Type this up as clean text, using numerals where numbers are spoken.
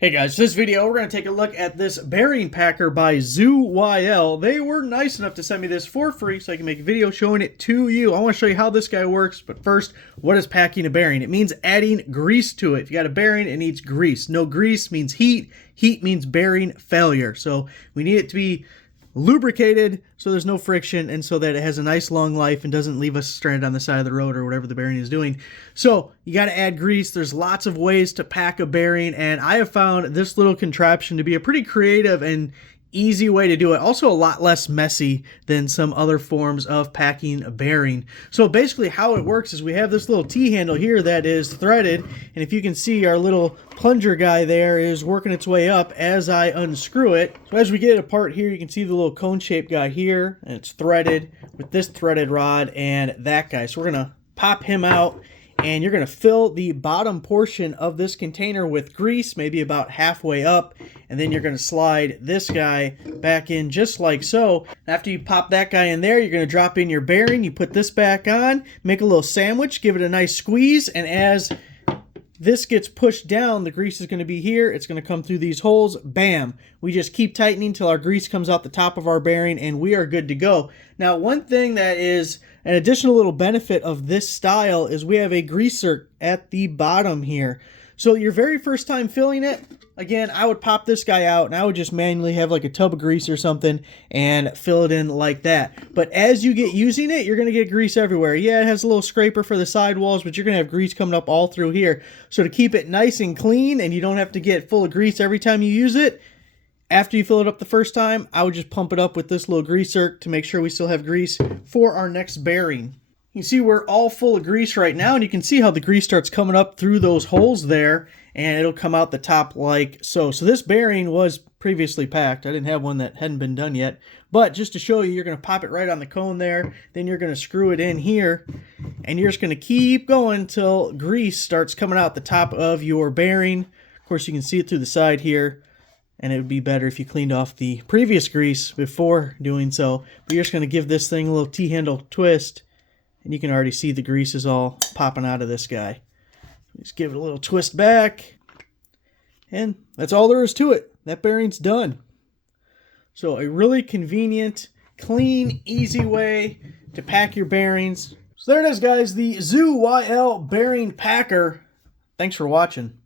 Hey guys, this video we're going to take a look at this bearing packer by ZooYL. They were nice enough to send me this for free so I can make a video showing it to you. I want to show you how this guy works, but first, what is packing a bearing? It means adding grease to it. If you got a bearing, it needs grease. No grease means heat. Heat means bearing failure. So we need it to be lubricated so there's no friction and so that it has a nice long life and doesn't leave us stranded on the side of the road or whatever the bearing is doing. So you got to add grease. There's lots of ways to pack a bearing, and I have found this little contraption to be a pretty creative and easy way to do it. Also a lot less messy than some other forms of packing a bearing. So basically how it works is we have this little T-handle here that is threaded, and if you can see, our little plunger guy there is working its way up as I unscrew it. So as we get it apart here, you can see the little cone-shaped guy here, and it's threaded with this threaded rod and that guy. So we're gonna pop him out, and you're going to fill the bottom portion of this container with grease, maybe about halfway up, and then you're going to slide this guy back in just like so. After you pop that guy in there, you're going to drop in your bearing, you put this back on, make a little sandwich, give it a nice squeeze, and as this gets pushed down, the grease is going to be here. It's going to come through these holes. Bam! We just keep tightening till our grease comes out the top of our bearing, and we are good to go. Now, one thing that is an additional little benefit of this style is we have a greaser at the bottom here. So your very first time filling it, again, I would pop this guy out and I would just manually have like a tub of grease or something and fill it in like that. But as you get using it, you're going to get grease everywhere. Yeah, it has a little scraper for the sidewalls, but you're going to have grease coming up all through here. So to keep it nice and clean and you don't have to get full of grease every time you use it, after you fill it up the first time, I would just pump it up with this little greaser to make sure we still have grease for our next bearing. You see we're all full of grease right now, and you can see how the grease starts coming up through those holes there, and it'll come out the top like so. So this bearing was previously packed. I didn't have one that hadn't been done yet, but just to show you, you're going to pop it right on the cone there, then you're going to screw it in here, and you're just going to keep going until grease starts coming out the top of your bearing. Of course, you can see it through the side here, and it would be better if you cleaned off the previous grease before doing so. But you're just going to give this thing a little T-handle twist, and you can already see the grease is all popping out of this guy. Just give it a little twist back, and that's all there is to it. That bearing's done. So a really convenient, clean, easy way to pack your bearings. So there it is, guys, the ZooYL bearing packer. Thanks for watching.